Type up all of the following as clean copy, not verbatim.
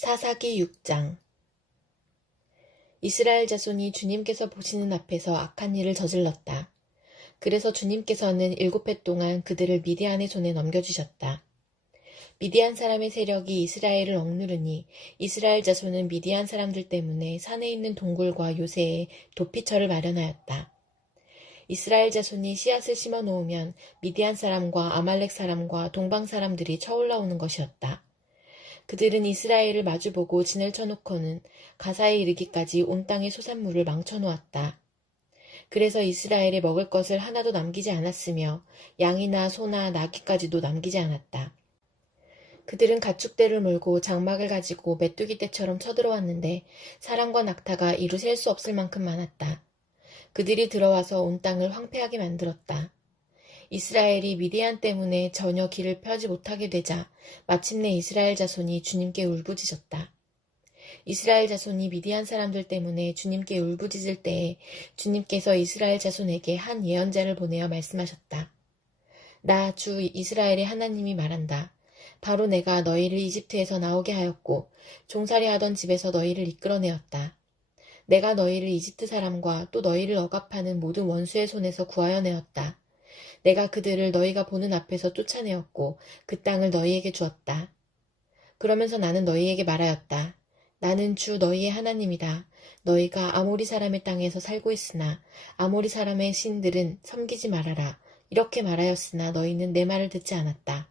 사사기 6장. 이스라엘 자손이 주님께서 보시는 앞에서 악한 일을 저질렀다. 그래서 주님께서는 7해 동안 그들을 미디안의 손에 넘겨주셨다. 미디안 사람의 세력이 이스라엘을 억누르니 이스라엘 자손은 미디안 사람들 때문에 산에 있는 동굴과 요새에 도피처를 마련하였다. 이스라엘 자손이 씨앗을 심어 놓으면 미디안 사람과 아말렉 사람과 동방 사람들이 쳐올라오는 것이었다. 그들은 이스라엘을 마주보고 진을 쳐놓고는 가사에 이르기까지 온 땅의 소산물을 망쳐놓았다. 그래서 이스라엘에 먹을 것을 하나도 남기지 않았으며 양이나 소나 나귀까지도 남기지 않았다. 그들은 가축대를 몰고 장막을 가지고 메뚜기 떼처럼 쳐들어왔는데 사람과 낙타가 이루 셀 수 없을 만큼 많았다. 그들이 들어와서 온 땅을 황폐하게 만들었다. 이스라엘이 미디안 때문에 전혀 길을 펴지 못하게 되자 마침내 이스라엘 자손이 주님께 울부짖었다. 이스라엘 자손이 미디안 사람들 때문에 주님께 울부짖을 때에 주님께서 이스라엘 자손에게 한 예언자를 보내어 말씀하셨다. 나 주 이스라엘의 하나님이 말한다. 바로 내가 너희를 이집트에서 나오게 하였고 종살이 하던 집에서 너희를 이끌어내었다. 내가 너희를 이집트 사람과 또 너희를 억압하는 모든 원수의 손에서 구하여 내었다. 내가 그들을 너희가 보는 앞에서 쫓아내었고 그 땅을 너희에게 주었다. 그러면서 나는 너희에게 말하였다. 나는 주 너희의 하나님이다. 너희가 아모리 사람의 땅에서 살고 있으나 아모리 사람의 신들은 섬기지 말아라. 이렇게 말하였으나 너희는 내 말을 듣지 않았다.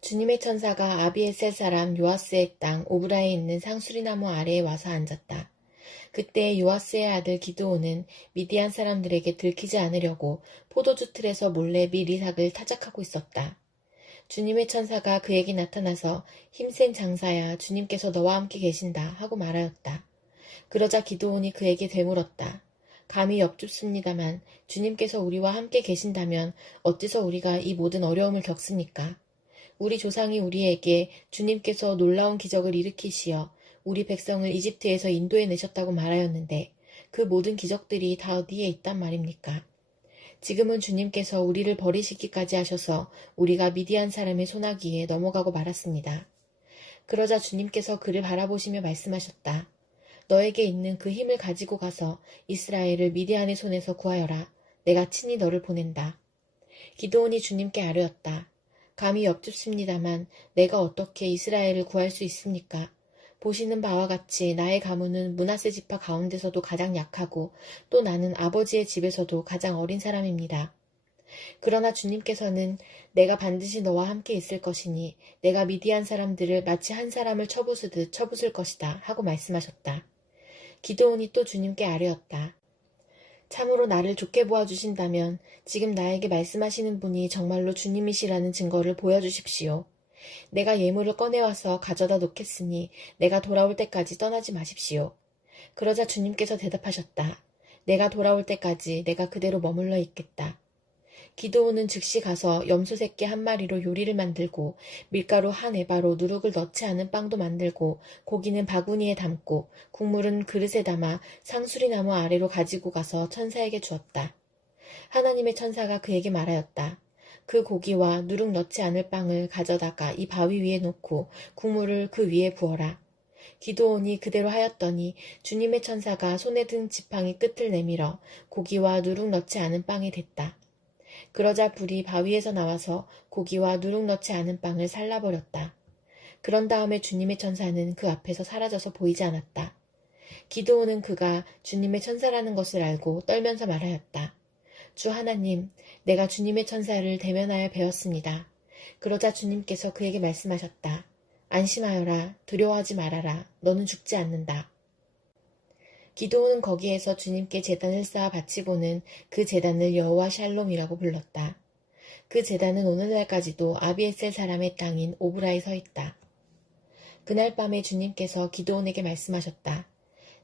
주님의 천사가 아비에셀 사람 요아스의 땅 오브라에 있는 상수리나무 아래에 와서 앉았다. 그때 요아스의 아들 기드온은 미디안 사람들에게 들키지 않으려고 포도주 틀에서 몰래 밀 이삭을 타작하고 있었다. 주님의 천사가 그에게 나타나서 힘센 장사야 주님께서 너와 함께 계신다 하고 말하였다. 그러자 기드온이 그에게 되물었다. 감히 엽줍습니다만 주님께서 우리와 함께 계신다면 어째서 우리가 이 모든 어려움을 겪습니까? 우리 조상이 우리에게 주님께서 놀라운 기적을 일으키시어 우리 백성을 이집트에서 인도해 내셨다고 말하였는데 그 모든 기적들이 다 어디에 있단 말입니까? 지금은 주님께서 우리를 버리시기까지 하셔서 우리가 미디안 사람의 손아귀에 넘어가고 말았습니다. 그러자 주님께서 그를 바라보시며 말씀하셨다. 너에게 있는 그 힘을 가지고 가서 이스라엘을 미디안의 손에서 구하여라. 내가 친히 너를 보낸다. 기드온이 주님께 아뢰었다. 감히 엽줍습니다만 내가 어떻게 이스라엘을 구할 수 있습니까? 보시는 바와 같이 나의 가문은 므낫세 지파 가운데서도 가장 약하고 또 나는 아버지의 집에서도 가장 어린 사람입니다. 그러나 주님께서는 내가 반드시 너와 함께 있을 것이니 내가 미디안 사람들을 마치 한 사람을 쳐부수듯 쳐부술 것이다 하고 말씀하셨다. 기드온이 또 주님께 아뢰었다. 참으로 나를 좋게 보아주신다면 지금 나에게 말씀하시는 분이 정말로 주님이시라는 증거를 보여주십시오. 내가 예물을 꺼내와서 가져다 놓겠으니 내가 돌아올 때까지 떠나지 마십시오. 그러자 주님께서 대답하셨다. 내가 돌아올 때까지 내가 그대로 머물러 있겠다. 기드온은 즉시 가서 염소 새끼 한 마리로 요리를 만들고 밀가루 한 에바로 누룩을 넣지 않은 빵도 만들고 고기는 바구니에 담고 국물은 그릇에 담아 상수리나무 아래로 가지고 가서 천사에게 주었다. 하나님의 천사가 그에게 말하였다. 그 고기와 누룩 넣지 않을 빵을 가져다가 이 바위 위에 놓고 국물을 그 위에 부어라. 기드온이 그대로 하였더니 주님의 천사가 손에 든 지팡이 끝을 내밀어 고기와 누룩 넣지 않은 빵이 됐다. 그러자 불이 바위에서 나와서 고기와 누룩 넣지 않은 빵을 살라버렸다. 그런 다음에 주님의 천사는 그 앞에서 사라져서 보이지 않았다. 기드온은 그가 주님의 천사라는 것을 알고 떨면서 말하였다. 주 하나님, 내가 주님의 천사를 대면하여 배웠습니다. 그러자 주님께서 그에게 말씀하셨다. 안심하여라. 두려워하지 말아라. 너는 죽지 않는다. 기드온은 거기에서 주님께 제단을 쌓아 바치고는 그 제단을 여호와 샬롬이라고 불렀다. 그 제단은 오늘날까지도 아비에셀 사람의 땅인 오브라에 서 있다. 그날 밤에 주님께서 기드온에게 말씀하셨다.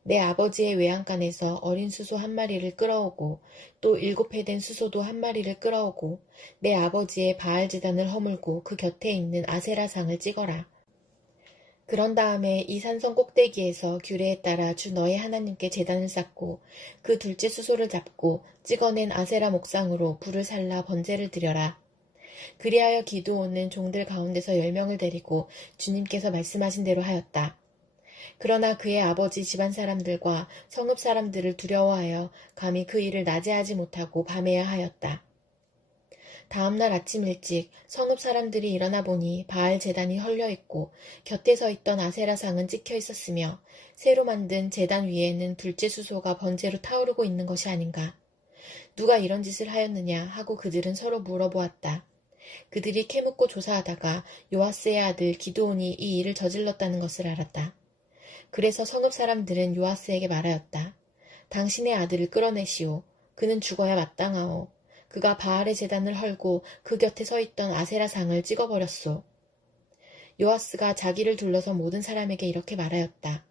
내 아버지의 외양간에서 어린 수소 한 마리를 끌어오고 또 7해 된 수소도 한 마리를 끌어오고 내 아버지의 바알 제단을 허물고 그 곁에 있는 아세라상을 찍어라. 그런 다음에 이 산성 꼭대기에서 규례에 따라 주 너의 하나님께 제단을 쌓고 그 둘째 수소를 잡고 찍어낸 아세라 목상으로 불을 살라 번제를 드려라. 그리하여 기드온은 종들 가운데서 10명을 데리고 주님께서 말씀하신 대로 하였다. 그러나 그의 아버지 집안 사람들과 성읍 사람들을 두려워하여 감히 그 일을 낮에 하지 못하고 밤에야 하였다. 다음 날 아침 일찍 성읍 사람들이 일어나 보니 바알 제단이 헐려 있고 곁에 서 있던 아세라상은 찍혀 있었으며 새로 만든 제단 위에는 둘째 수소가 번제로 타오르고 있는 것이 아닌가. 누가 이런 짓을 하였느냐 하고 그들은 서로 물어보았다. 그들이 캐묻고 조사하다가 요아스의 아들 기드온이 이 일을 저질렀다는 것을 알았다. 그래서 성읍 사람들은 요아스에게 말하였다. 당신의 아들을 끌어내시오. 그는 죽어야 마땅하오. 그가 바알의 제단을 헐고 그 곁에 서 있던 아세라상을 찍어버렸소. 요아스가 자기를 둘러서 모든 사람에게 이렇게 말하였다.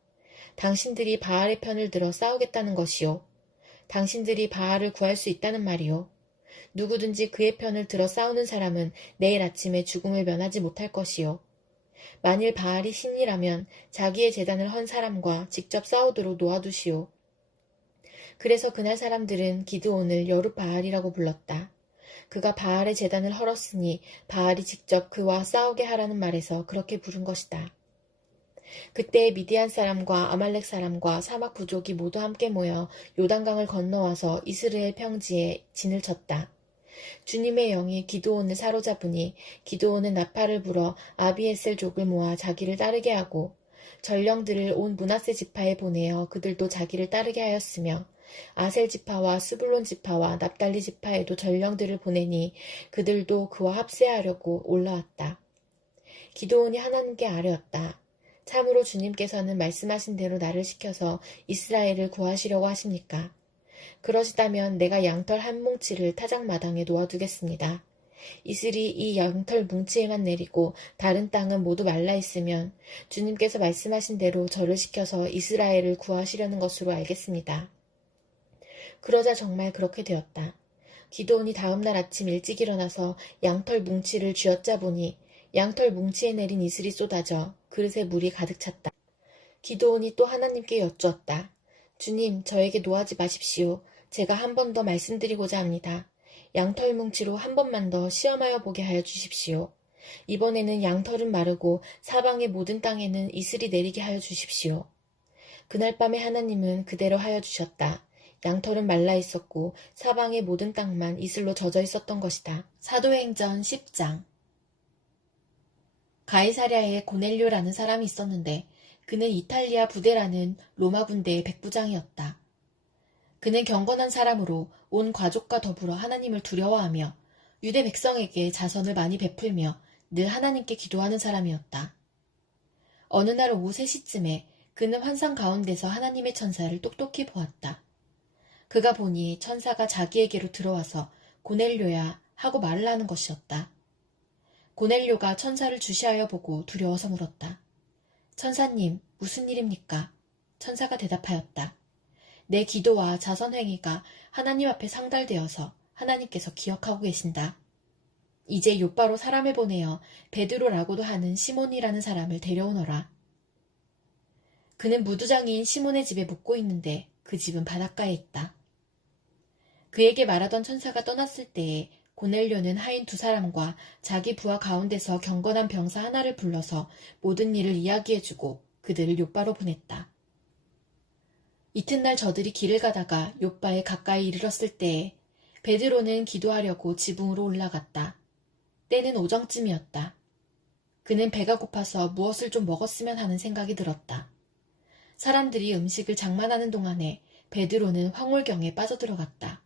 당신들이 바알의 편을 들어 싸우겠다는 것이오. 당신들이 바알을 구할 수 있다는 말이오. 누구든지 그의 편을 들어 싸우는 사람은 내일 아침에 죽음을 면하지 못할 것이오. 만일 바알이 신이라면 자기의 제단을 헌 사람과 직접 싸우도록 놓아두시오. 그래서 그날 사람들은 기드온을 여룻바알이라고 불렀다. 그가 바알의 제단을 헐었으니 바알이 직접 그와 싸우게 하라는 말에서 그렇게 부른 것이다. 그때 미디안 사람과 아말렉 사람과 사막 부족이 모두 함께 모여 요단강을 건너와서 이스라엘 평지에 진을 쳤다. 주님의 영이 기드온을 사로잡으니 기드온은 나팔을 불어 아비에셀족을 모아 자기를 따르게 하고 전령들을 온 므낫세 지파에 보내어 그들도 자기를 따르게 하였으며 아셀 지파와 스불론 지파와 납달리 지파에도 전령들을 보내니 그들도 그와 합세하려고 올라왔다. 기드온이 하나님께 아뢰었다. 참으로 주님께서는 말씀하신 대로 나를 시켜서 이스라엘을 구하시려고 하십니까? 그러시다면 내가 양털 한 뭉치를 타작마당에 놓아두겠습니다. 이슬이 이 양털 뭉치에만 내리고 다른 땅은 모두 말라 있으면 주님께서 말씀하신 대로 저를 시켜서 이스라엘을 구하시려는 것으로 알겠습니다. 그러자 정말 그렇게 되었다. 기드온이 다음날 아침 일찍 일어나서 양털 뭉치를 쥐어짜 보니 양털 뭉치에 내린 이슬이 쏟아져 그릇에 물이 가득 찼다. 기드온이 또 하나님께 여쭈었다. 주님, 저에게 노하지 마십시오. 제가 한 번 더 말씀드리고자 합니다. 양털 뭉치로 한 번만 더 시험하여 보게 하여 주십시오. 이번에는 양털은 마르고 사방의 모든 땅에는 이슬이 내리게 하여 주십시오. 그날 밤에 하나님은 그대로 하여 주셨다. 양털은 말라 있었고 사방의 모든 땅만 이슬로 젖어 있었던 것이다. 사도행전 10장. 가이사랴에 고넬료라는 사람이 있었는데 그는 이탈리아 부대라는 로마 군대의 백부장이었다. 그는 경건한 사람으로 온 가족과 더불어 하나님을 두려워하며 유대 백성에게 자선을 많이 베풀며 늘 하나님께 기도하는 사람이었다. 어느 날 오후 3시쯤에 그는 환상 가운데서 하나님의 천사를 똑똑히 보았다. 그가 보니 천사가 자기에게로 들어와서 고넬료야 하고 말을 하는 것이었다. 고넬료가 천사를 주시하여 보고 두려워서 물었다. 천사님, 무슨 일입니까? 천사가 대답하였다. 내 기도와 자선행위가 하나님 앞에 상달되어서 하나님께서 기억하고 계신다. 이제 요바로 사람을 보내어 베드로라고도 하는 시몬이라는 사람을 데려오너라. 그는 무두장이인 시몬의 집에 묵고 있는데 그 집은 바닷가에 있다. 그에게 말하던 천사가 떠났을 때에 고넬료는 하인 2사람과 자기 부하 가운데서 경건한 병사 하나를 불러서 모든 일을 이야기해주고 그들을 요바로 보냈다. 이튿날 저들이 길을 가다가 요바에 가까이 이르렀을 때에 베드로는 기도하려고 지붕으로 올라갔다. 때는 오정쯤이었다. 그는 배가 고파서 무엇을 좀 먹었으면 하는 생각이 들었다. 사람들이 음식을 장만하는 동안에 베드로는 황홀경에 빠져들어갔다.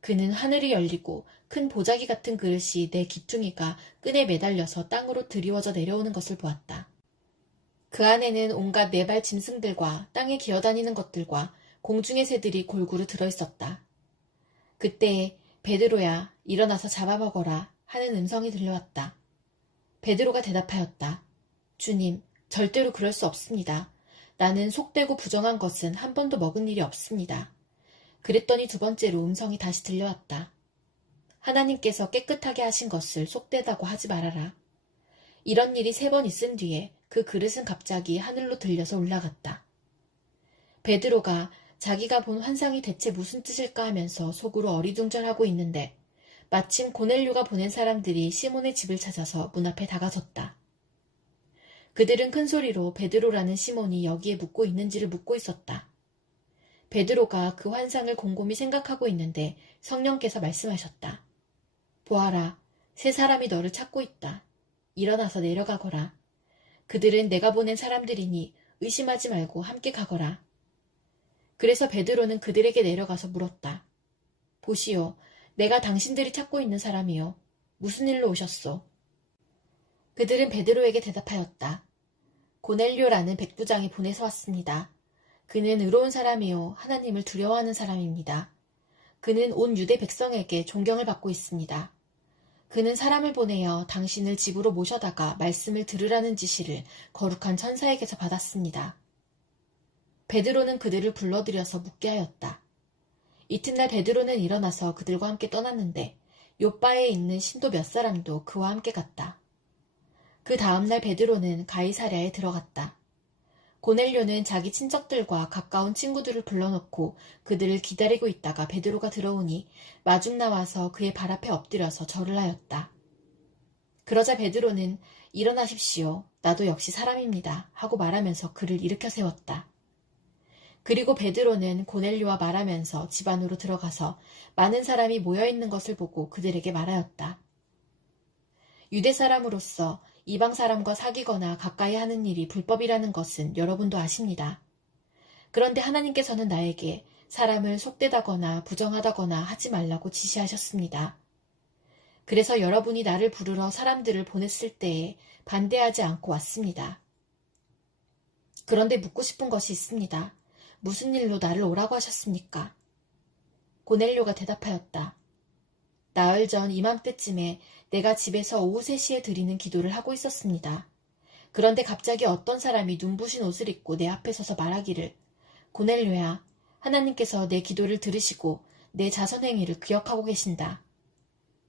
그는 하늘이 열리고 큰 보자기 같은 그릇이 내 기퉁이가 끈에 매달려서 땅으로 드리워져 내려오는 것을 보았다. 그 안에는 온갖 4발 짐승들과 땅에 기어다니는 것들과 공중의 새들이 골고루 들어있었다. 그때 베드로야, 일어나서 잡아먹어라 하는 음성이 들려왔다. 베드로가 대답하였다. 주님, 절대로 그럴 수 없습니다. 나는 속되고 부정한 것은 한 번도 먹은 일이 없습니다. 그랬더니 2번째로 음성이 다시 들려왔다. 하나님께서 깨끗하게 하신 것을 속되다고 하지 말아라. 이런 일이 3번 있은 뒤에 그 그릇은 갑자기 하늘로 들려서 올라갔다. 베드로가 자기가 본 환상이 대체 무슨 뜻일까 하면서 속으로 어리둥절하고 있는데 마침 고넬료가 보낸 사람들이 시몬의 집을 찾아서 문 앞에 다가섰다. 그들은 큰 소리로 베드로라는 시몬이 여기에 묵고 있는지를 묻고 있었다. 베드로가 그 환상을 곰곰이 생각하고 있는데 성령께서 말씀하셨다. 보아라, 세 사람이 너를 찾고 있다. 일어나서 내려가거라. 그들은 내가 보낸 사람들이니 의심하지 말고 함께 가거라. 그래서 베드로는 그들에게 내려가서 물었다. 보시오, 내가 당신들이 찾고 있는 사람이요. 무슨 일로 오셨소? 그들은 베드로에게 대답하였다. 고넬료라는 백부장이 보내서 왔습니다. 그는 의로운 사람이요 하나님을 두려워하는 사람입니다. 그는 온 유대 백성에게 존경을 받고 있습니다. 그는 사람을 보내어 당신을 집으로 모셔다가 말씀을 들으라는 지시를 거룩한 천사에게서 받았습니다. 베드로는 그들을 불러들여서 묻게 하였다. 이튿날 베드로는 일어나서 그들과 함께 떠났는데 욥바에 있는 신도 몇 사람도 그와 함께 갔다. 그 다음날 베드로는 가이사랴에 들어갔다. 고넬료는 자기 친척들과 가까운 친구들을 불러놓고 그들을 기다리고 있다가 베드로가 들어오니 마중 나와서 그의 발 앞에 엎드려서 절을 하였다. 그러자 베드로는 일어나십시오. 나도 역시 사람입니다. 하고 말하면서 그를 일으켜 세웠다. 그리고 베드로는 고넬료와 말하면서 집 안으로 들어가서 많은 사람이 모여있는 것을 보고 그들에게 말하였다. 유대 사람으로서 이방 사람과 사귀거나 가까이 하는 일이 불법이라는 것은 여러분도 아십니다. 그런데 하나님께서는 나에게 사람을 속되다거나 부정하다거나 하지 말라고 지시하셨습니다. 그래서 여러분이 나를 부르러 사람들을 보냈을 때에 반대하지 않고 왔습니다. 그런데 묻고 싶은 것이 있습니다. 무슨 일로 나를 오라고 하셨습니까? 고넬료가 대답하였다. 나흘 전 이맘때쯤에 내가 집에서 오후 3시에 드리는 기도를 하고 있었습니다. 그런데 갑자기 어떤 사람이 눈부신 옷을 입고 내 앞에 서서 말하기를 고넬료야, 하나님께서 내 기도를 들으시고 내 자선행위를 기억하고 계신다.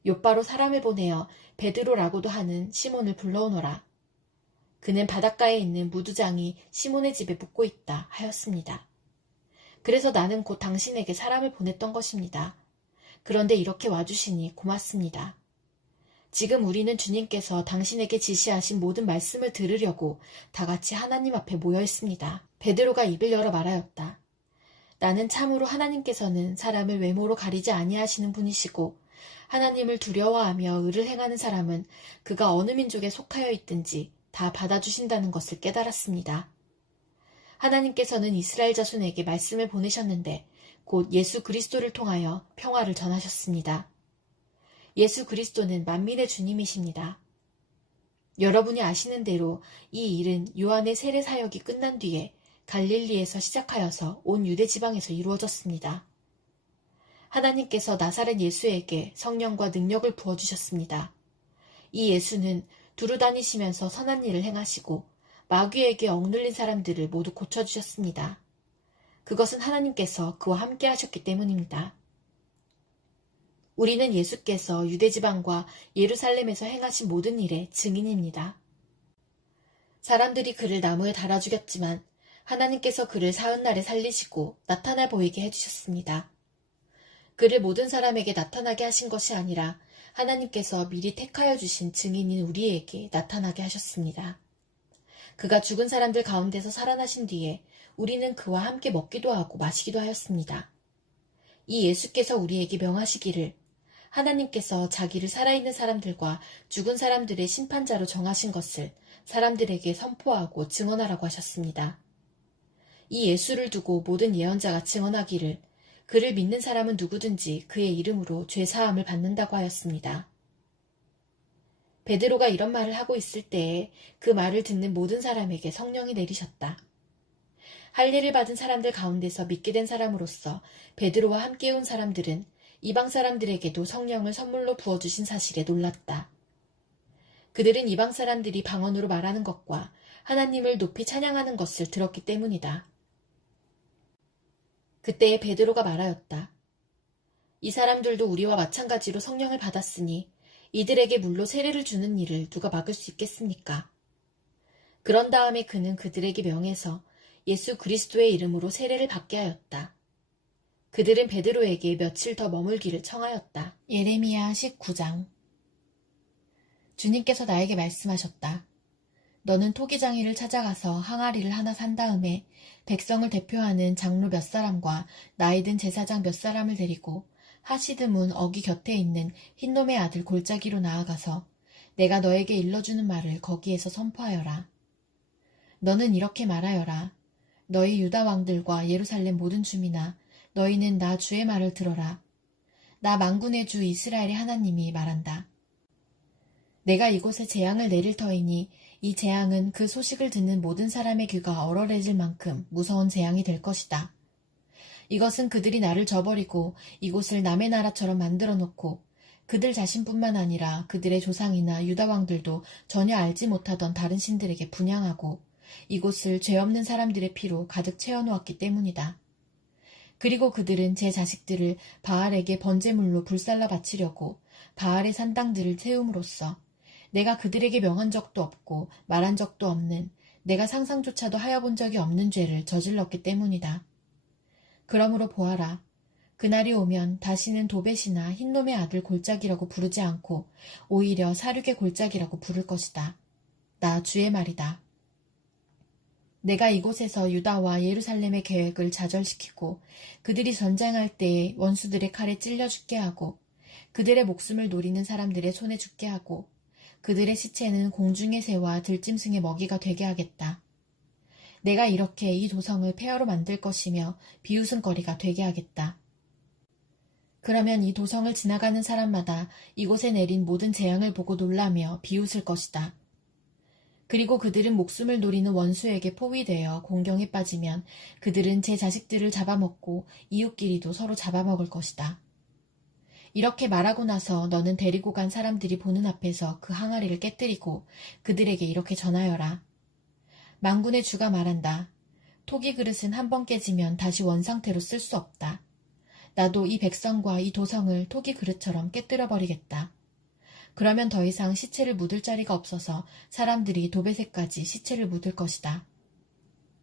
욥바로 사람을 보내어 베드로라고도 하는 시몬을 불러오너라. 그는 바닷가에 있는 무두장이 시몬의 집에 묵고 있다 하였습니다. 그래서 나는 곧 당신에게 사람을 보냈던 것입니다. 그런데 이렇게 와주시니 고맙습니다. 지금 우리는 주님께서 당신에게 지시하신 모든 말씀을 들으려고 다 같이 하나님 앞에 모여 있습니다. 베드로가 입을 열어 말하였다. 나는 참으로 하나님께서는 사람을 외모로 가리지 아니하시는 분이시고 하나님을 두려워하며 의를 행하는 사람은 그가 어느 민족에 속하여 있든지 다 받아주신다는 것을 깨달았습니다. 하나님께서는 이스라엘 자손에게 말씀을 보내셨는데 곧 예수 그리스도를 통하여 평화를 전하셨습니다. 예수 그리스도는 만민의 주님이십니다. 여러분이 아시는 대로 이 일은 요한의 세례 사역이 끝난 뒤에 갈릴리에서 시작하여서 온 유대 지방에서 이루어졌습니다. 하나님께서 나사렛 예수에게 성령과 능력을 부어주셨습니다. 이 예수는 두루 다니시면서 선한 일을 행하시고 마귀에게 억눌린 사람들을 모두 고쳐주셨습니다. 그것은 하나님께서 그와 함께 하셨기 때문입니다. 우리는 예수께서 유대지방과 예루살렘에서 행하신 모든 일의 증인입니다. 사람들이 그를 나무에 달아 죽였지만 하나님께서 그를 사흘날에 살리시고 나타나 보이게 해주셨습니다. 그를 모든 사람에게 나타나게 하신 것이 아니라 하나님께서 미리 택하여 주신 증인인 우리에게 나타나게 하셨습니다. 그가 죽은 사람들 가운데서 살아나신 뒤에 우리는 그와 함께 먹기도 하고 마시기도 하였습니다. 이 예수께서 우리에게 명하시기를 하나님께서 자기를 살아있는 사람들과 죽은 사람들의 심판자로 정하신 것을 사람들에게 선포하고 증언하라고 하셨습니다. 이 예수를 두고 모든 예언자가 증언하기를 그를 믿는 사람은 누구든지 그의 이름으로 죄사함을 받는다고 하였습니다. 베드로가 이런 말을 하고 있을 때에 그 말을 듣는 모든 사람에게 성령이 내리셨다. 할례를 받은 사람들 가운데서 믿게 된 사람으로서 베드로와 함께 온 사람들은 이방 사람들에게도 성령을 선물로 부어주신 사실에 놀랐다. 그들은 이방 사람들이 방언으로 말하는 것과 하나님을 높이 찬양하는 것을 들었기 때문이다. 그때에 베드로가 말하였다. 이 사람들도 우리와 마찬가지로 성령을 받았으니 이들에게 물로 세례를 주는 일을 누가 막을 수 있겠습니까? 그런 다음에 그는 그들에게 명해서 예수 그리스도의 이름으로 세례를 받게 하였다. 그들은 베드로에게 며칠 더 머물기를 청하였다. 예레미야 19장. 주님께서 나에게 말씀하셨다. 너는 토기장이를 찾아가서 항아리를 하나 산 다음에 백성을 대표하는 장로 몇 사람과 나이든 제사장 몇 사람을 데리고 하시드문 어기 곁에 있는 흰놈의 아들 골짜기로 나아가서 내가 너에게 일러주는 말을 거기에서 선포하여라. 너는 이렇게 말하여라. 너희 유다 왕들과 예루살렘 모든 주민아, 너희는 나 주의 말을 들어라. 나 만군의 주 이스라엘의 하나님이 말한다. 내가 이곳에 재앙을 내릴 터이니 이 재앙은 그 소식을 듣는 모든 사람의 귀가 얼얼해질 만큼 무서운 재앙이 될 것이다. 이것은 그들이 나를 저버리고 이곳을 남의 나라처럼 만들어 놓고 그들 자신뿐만 아니라 그들의 조상이나 유다 왕들도 전혀 알지 못하던 다른 신들에게 분향하고 이곳을 죄 없는 사람들의 피로 가득 채워놓았기 때문이다. 그리고 그들은 제 자식들을 바알에게 번제물로 불살라 바치려고 바알의 산당들을 세움으로써 내가 그들에게 명한 적도 없고 말한 적도 없는, 내가 상상조차도 하여본 적이 없는 죄를 저질렀기 때문이다. 그러므로 보아라. 그날이 오면 다시는 도벳이나 흰놈의 아들 골짜기라고 부르지 않고 오히려 사륙의 골짜기라고 부를 것이다. 나 주의 말이다. 내가 이곳에서 유다와 예루살렘의 계획을 좌절시키고 그들이 전쟁할 때에 원수들의 칼에 찔려 죽게 하고 그들의 목숨을 노리는 사람들의 손에 죽게 하고 그들의 시체는 공중의 새와 들짐승의 먹이가 되게 하겠다. 내가 이렇게 이 도성을 폐허로 만들 것이며 비웃음거리가 되게 하겠다. 그러면 이 도성을 지나가는 사람마다 이곳에 내린 모든 재앙을 보고 놀라며 비웃을 것이다. 그리고 그들은 목숨을 노리는 원수에게 포위되어 공경에 빠지면 그들은 제 자식들을 잡아먹고 이웃끼리도 서로 잡아먹을 것이다. 이렇게 말하고 나서 너는 데리고 간 사람들이 보는 앞에서 그 항아리를 깨뜨리고 그들에게 이렇게 전하여라. 만군의 주가 말한다. 토기 그릇은 한 번 깨지면 다시 원상태로 쓸 수 없다. 나도 이 백성과 이 도성을 토기 그릇처럼 깨뜨려버리겠다. 그러면 더 이상 시체를 묻을 자리가 없어서 사람들이 도벳에까지 시체를 묻을 것이다.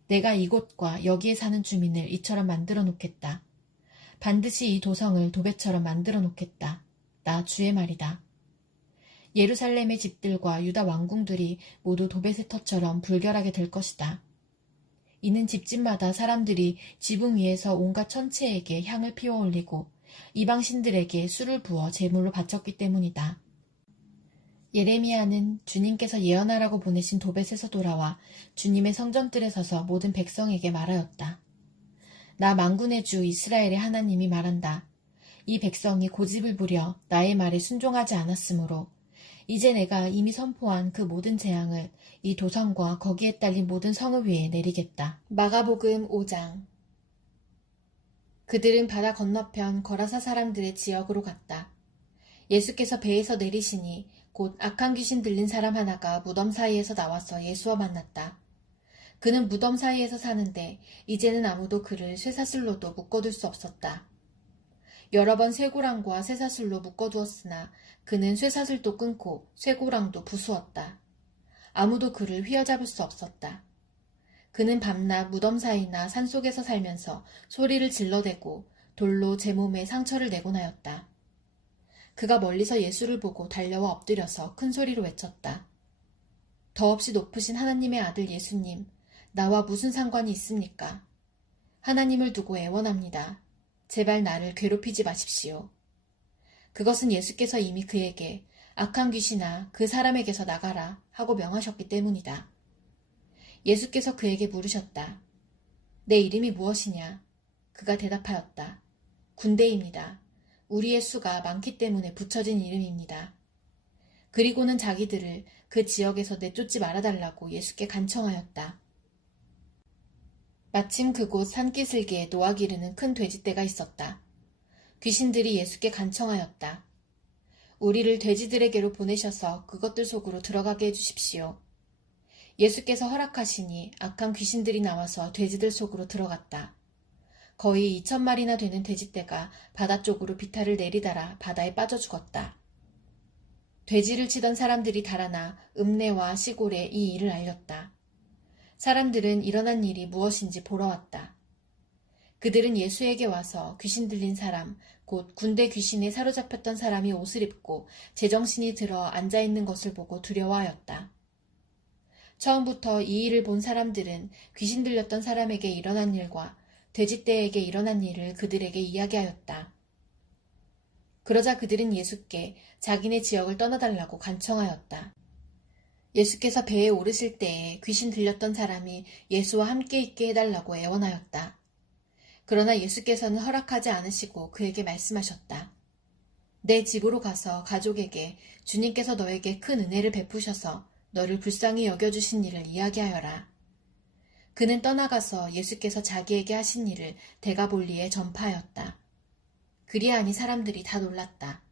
내가 이곳과 여기에 사는 주민을 이처럼 만들어 놓겠다. 반드시 이 도성을 도벳처럼 만들어 놓겠다. 나 주의 말이다. 예루살렘의 집들과 유다 왕궁들이 모두 도벳의 터처럼 불결하게 될 것이다. 이는 집집마다 사람들이 지붕 위에서 온갖 천체에게 향을 피워 올리고 이방신들에게 술을 부어 제물로 바쳤기 때문이다. 예레미야는 주님께서 예언하라고 보내신 도벳에서 돌아와 주님의 성전뜰에 서서 모든 백성에게 말하였다. 나 만군의 주 이스라엘의 하나님이 말한다. 이 백성이 고집을 부려 나의 말에 순종하지 않았으므로 이제 내가 이미 선포한 그 모든 재앙을 이 도성과 거기에 딸린 모든 성읍 위에 내리겠다. 마가복음 5장. 그들은 바다 건너편 거라사 사람들의 지역으로 갔다. 예수께서 배에서 내리시니 곧 악한 귀신 들린 사람 하나가 무덤 사이에서 나와서 예수와 만났다. 그는 무덤 사이에서 사는데 이제는 아무도 그를 쇠사슬로도 묶어둘 수 없었다. 여러 번 쇠고랑과 쇠사슬로 묶어두었으나 그는 쇠사슬도 끊고 쇠고랑도 부수었다. 아무도 그를 휘어잡을 수 없었다. 그는 밤낮 무덤 사이나 산속에서 살면서 소리를 질러대고 돌로 제 몸에 상처를 내곤 하였다. 그가 멀리서 예수를 보고 달려와 엎드려서 큰 소리로 외쳤다. 더없이 높으신 하나님의 아들 예수님, 나와 무슨 상관이 있습니까? 하나님을 두고 애원합니다. 제발 나를 괴롭히지 마십시오. 그것은 예수께서 이미 그에게 악한 귀신아 그 사람에게서 나가라 하고 명하셨기 때문이다. 예수께서 그에게 물으셨다. 내 이름이 무엇이냐? 그가 대답하였다. 군대입니다. 우리의 수가 많기 때문에 붙여진 이름입니다. 그리고는 자기들을 그 지역에서 내쫓지 말아달라고 예수께 간청하였다. 마침 그곳 산기슭에 노아 기르는 큰 돼지떼가 있었다. 귀신들이 예수께 간청하였다. 우리를 돼지들에게로 보내셔서 그것들 속으로 들어가게 해주십시오. 예수께서 허락하시니 악한 귀신들이 나와서 돼지들 속으로 들어갔다. 거의 2,000마리나 되는 돼지떼가 바다 쪽으로 비탈을 내리달아 바다에 빠져 죽었다. 돼지를 치던 사람들이 달아나 읍내와 시골에 이 일을 알렸다. 사람들은 일어난 일이 무엇인지 보러 왔다. 그들은 예수에게 와서 귀신 들린 사람, 곧 군대 귀신에 사로잡혔던 사람이 옷을 입고 제정신이 들어 앉아있는 것을 보고 두려워하였다. 처음부터 이 일을 본 사람들은 귀신 들렸던 사람에게 일어난 일과 돼지떼에게 일어난 일을 그들에게 이야기하였다. 그러자 그들은 예수께 자기네 지역을 떠나달라고 간청하였다. 예수께서 배에 오르실 때에 귀신 들렸던 사람이 예수와 함께 있게 해달라고 애원하였다. 그러나 예수께서는 허락하지 않으시고 그에게 말씀하셨다. 내 집으로 가서 가족에게 주님께서 너에게 큰 은혜를 베푸셔서 너를 불쌍히 여겨주신 일을 이야기하여라. 그는 떠나가서 예수께서 자기에게 하신 일을 데가볼리에 전파하였다. 그리하니 사람들이 다 놀랐다.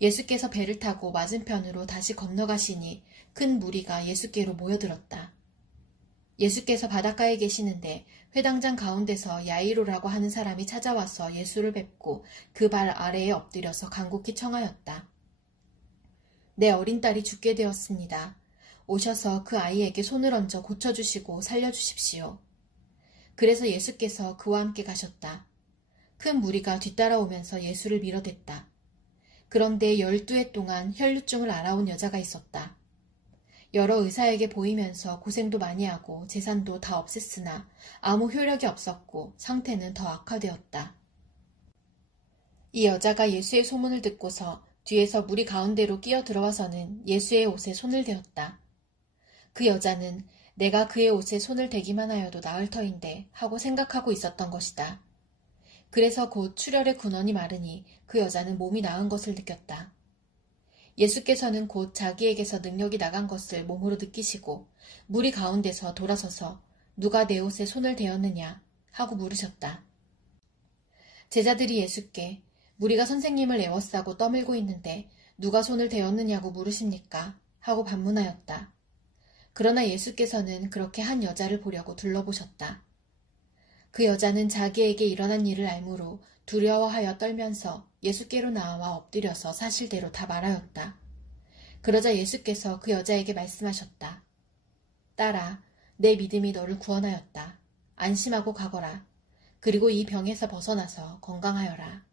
예수께서 배를 타고 맞은편으로 다시 건너가시니 큰 무리가 예수께로 모여들었다. 예수께서 바닷가에 계시는데 회당장 가운데서 야이로라고 하는 사람이 찾아와서 예수를 뵙고 그 발 아래에 엎드려서 간곡히 청하였다. 내 어린 딸이 죽게 되었습니다. 오셔서 그 아이에게 손을 얹어 고쳐주시고 살려주십시오. 그래서 예수께서 그와 함께 가셨다. 큰 무리가 뒤따라오면서 예수를 밀어댔다. 그런데 12해 동안 혈루증을 앓아온 여자가 있었다. 여러 의사에게 보이면서 고생도 많이 하고 재산도 다 없앴으나 아무 효력이 없었고 상태는 더 악화되었다. 이 여자가 예수의 소문을 듣고서 뒤에서 무리 가운데로 끼어 들어와서는 예수의 옷에 손을 대었다. 그 여자는 내가 그의 옷에 손을 대기만 하여도 나을 터인데 하고 생각하고 있었던 것이다. 그래서 곧 출혈의 근원이 마르니 그 여자는 몸이 나은 것을 느꼈다. 예수께서는 곧 자기에게서 능력이 나간 것을 몸으로 느끼시고 무리 가운데서 돌아서서 누가 내 옷에 손을 대었느냐 하고 물으셨다. 제자들이 예수께 무리가 선생님을 애워싸고 떠밀고 있는데 누가 손을 대었느냐고 물으십니까? 하고 반문하였다. 그러나 예수께서는 그렇게 한 여자를 보려고 둘러보셨다. 그 여자는 자기에게 일어난 일을 알므로 두려워하여 떨면서 예수께로 나와 엎드려서 사실대로 다 말하였다. 그러자 예수께서 그 여자에게 말씀하셨다. 딸아, 내 믿음이 너를 구원하였다. 안심하고 가거라. 그리고 이 병에서 벗어나서 건강하여라.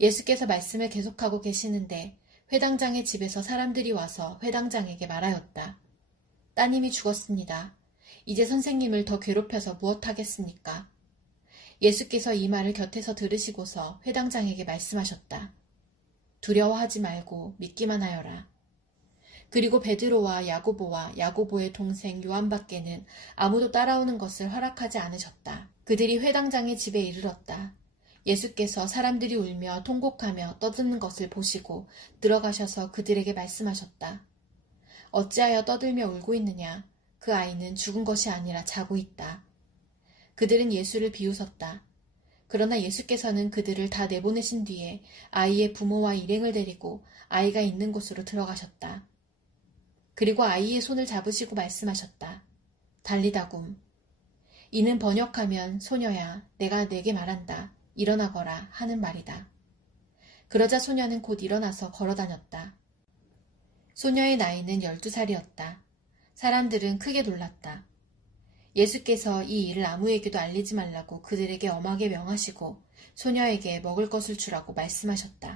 예수께서 말씀을 계속하고 계시는데 회당장의 집에서 사람들이 와서 회당장에게 말하였다. 따님이 죽었습니다. 이제 선생님을 더 괴롭혀서 무엇하겠습니까? 예수께서 이 말을 곁에서 들으시고서 회당장에게 말씀하셨다. 두려워하지 말고 믿기만 하여라. 그리고 베드로와 야고보와 야고보의 동생 요한밖에는 아무도 따라오는 것을 허락하지 않으셨다. 그들이 회당장의 집에 이르렀다. 예수께서 사람들이 울며 통곡하며 떠드는 것을 보시고 들어가셔서 그들에게 말씀하셨다. 어찌하여 떠들며 울고 있느냐? 그 아이는 죽은 것이 아니라 자고 있다. 그들은 예수를 비웃었다. 그러나 예수께서는 그들을 다 내보내신 뒤에 아이의 부모와 일행을 데리고 아이가 있는 곳으로 들어가셨다. 그리고 아이의 손을 잡으시고 말씀하셨다. 달리다굼. 이는 번역하면 소녀야, 내가 내게 말한다. 일어나거라 하는 말이다. 그러자 소녀는 곧 일어나서 걸어다녔다. 소녀의 나이는 12살이었다. 사람들은 크게 놀랐다. 예수께서 이 일을 아무에게도 알리지 말라고 그들에게 엄하게 명하시고 소녀에게 먹을 것을 주라고 말씀하셨다.